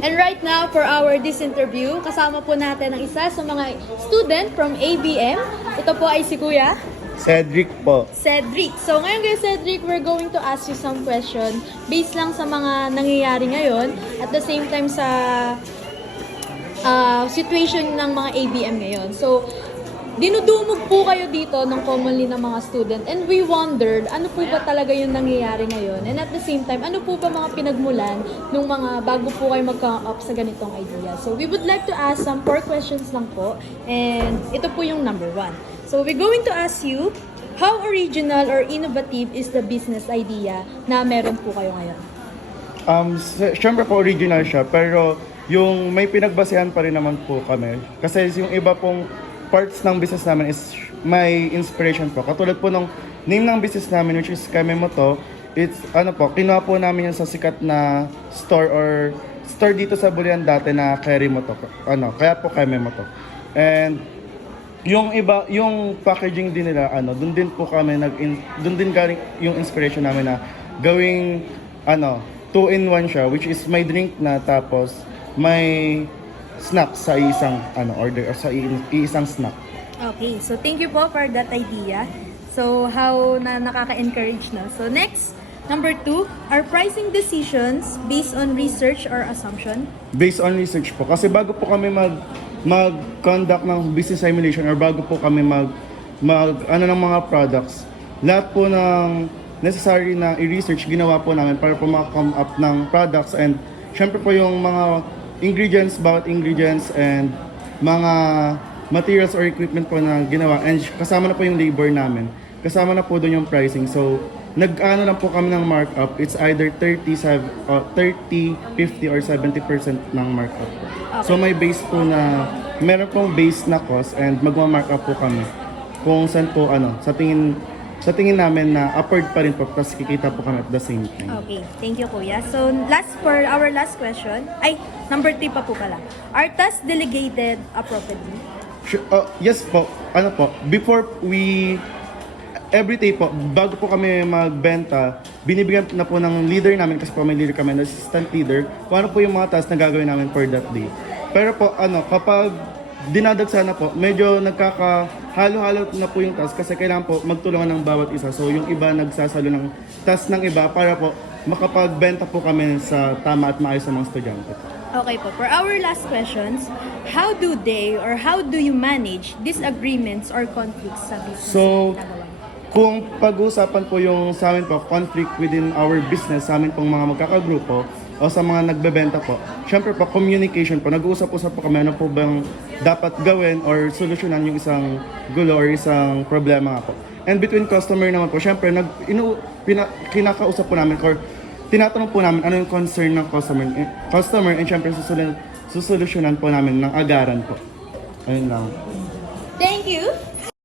And right now, for our this interview, kasama po natin ang isa sa mga student from ABM. Ito po ay si Kuya Cedric po. Cedric. So ngayon guys, Cedric, we're going to ask you some question based lang sa mga nangyayari ngayon at the same time sa situation ng mga ABM ngayon. So, dinudumog po kayo dito ng commonly ng mga student and we wondered ano po ba talaga yung nangyayari ngayon and at the same time ano po ba mga pinagmulan nung mga bago po kayo mag-come up sa ganitong idea. So we would like to ask some 4 questions lang po and ito po yung number 1. So we're going to ask you how original or innovative is the business idea na meron po kayo ngayon? Siyempre po original siya pero yung may pinagbasehan pa rin naman po kami kasi yung iba pong parts ng business namin is may inspiration po. Katulad po ng name ng business namin which is Keme Moto. It's kinuha po namin yung sa sikat na store dito sa Bulian dati na Keri Moto. Kaya po Keme Moto. And yung iba, yung packaging din nila, doon din po kami doon din galing yung inspiration namin na gawing 2-in-1 siya which is may drink na tapos may snack sa isang order or sa isang snack. Okay, so thank you po for that idea. So how na nakaka-encourage na. So next, number 2, are pricing decisions based on research or assumption? Based on research po. Kasi bago po kami mag-conduct ng business simulation or bago po kami ng mga products, lahat po ng necessary na i-research ginawa po namin para po maka-come up ng products and syempre po yung mga bawat ingredients and mga materials or equipment po na ginawa and kasama na po yung labor namin. Kasama na po doon yung pricing. So, lang po kami ng markup. It's either 30, 50 or 70% ng markup. Okay. So, may base po na, meron pong base na cost and magma-markup po kami. Kung saan po, sa tingin namin na upward pa rin po, tapos kikita po kami at the same time. Okay, thank you Kuya. So for our last question, number 3 pa po pala. Are tasks delegated appropriately? Yes po, before every day po, bago po kami magbenta, binibigyan na po ng leader namin, kasi po may leader kami, assistant leader, kung ano po yung mga tasks na gagawin namin for that day. Pero po, kapag dinadagsa na po, medyo nagkakahalo-halo na po yung task kasi kailangan po magtulungan ng bawat isa. So yung iba nagsasalo ng task ng iba para po makapagbenta po kami sa tama at maayos sa mga estudyante. Okay po. For our last questions, how do you manage disagreements or conflicts sa business? So, kung pag-uusapan po yung sa amin po, conflict within our business, sa amin pong mga magkakagrupo, o sa mga nagbebenta po, syempre po, communication po, nag-uusap-usap po kami ano po bang dapat gawin or solusyonan yung isang gulo or isang problema nga po. And between customer naman po, syempre, kinakausap po namin or tinatanong po namin ano yung concern ng customer and syempre susolusyonan po namin ng agaran po. Ayun lang.